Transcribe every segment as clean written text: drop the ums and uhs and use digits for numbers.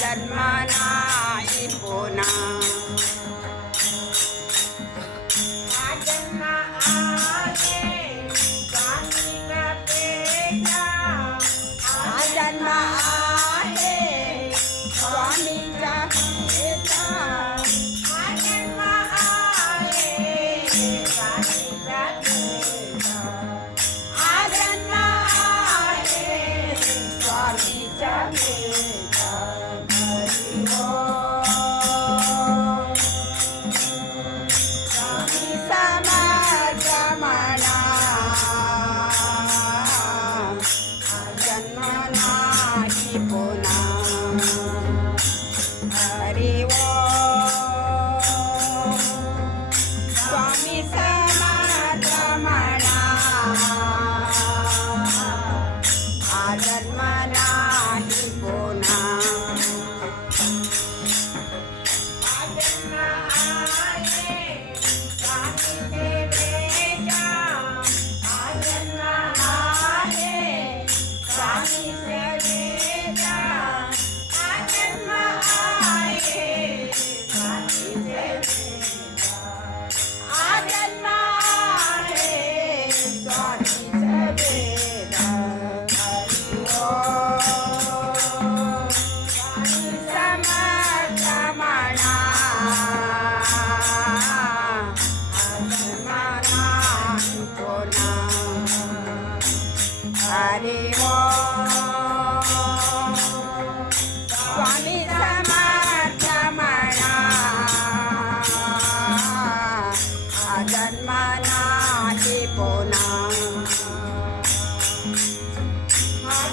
जन्म नाही पुन्हा जन्म आहे स्वामी पेक्षा जन्म आहे स्वामीचा पेक्षा जन्म आहे स्वामीचा पेक्षा जन्म आहे स्वामीचा पेक्षा हरी ओम. स्वामी समर्थ म्हणा जन्म नाही पुन्हा हरी ओम. स्वामी समर्थ म्हणा जन्म नाही पुन्हा जन्म आहे स्वामी पेक्षा जन्म आहे स्वामी पेक्षा जन्म आहे स्वामी पेक्षा जन्म आहे स्वामीचा भेद हरी ओम. स्वामी समर्थ म्हणा जन्म नाही पुन्हा हरी ओम. स्वामी समर्थ म्हणा जन्म नाही पुन्हा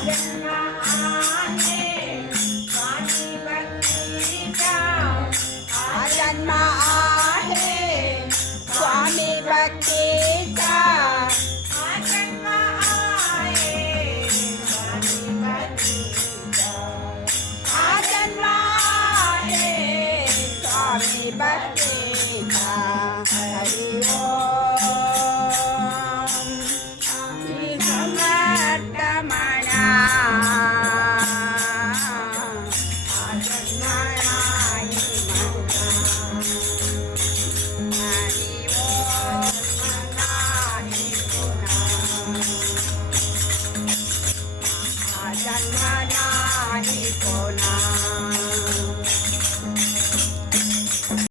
जन्म आहे स्वामी भक्तीचा जन्म आहे स्वामी भक्तीचा जन्म आहे स्वामी भक्तीचा जन्म आहे स्वामी भक्तीचा हरी ओम. स्वामी समर्थ म्हणा जन्म